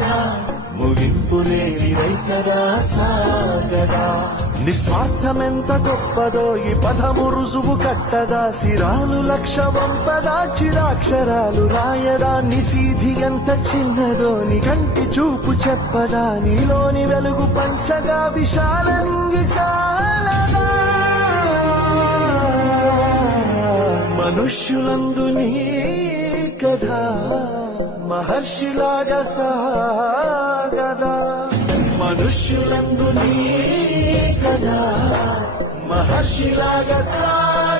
కథ ముగింపు లేని సదా సాగదా నిస్వార్థమెంత గొప్పదో ఈ పదము రుజువు కట్టదా సిరాలు లక్ష వంపదా చిరాక్షరాలు రాయదా నిసీధి ఎంత చిన్నదో నీ కంటి చూపు చెప్పదా నీలోని వెలుగు పంచగా విశాల నింగి చాలదా మనుష్యులందు నీ కథ మహర్షిలాగా సాగదా మనుష్యులందు నీ కథ మహర్షిలాగా సాగదా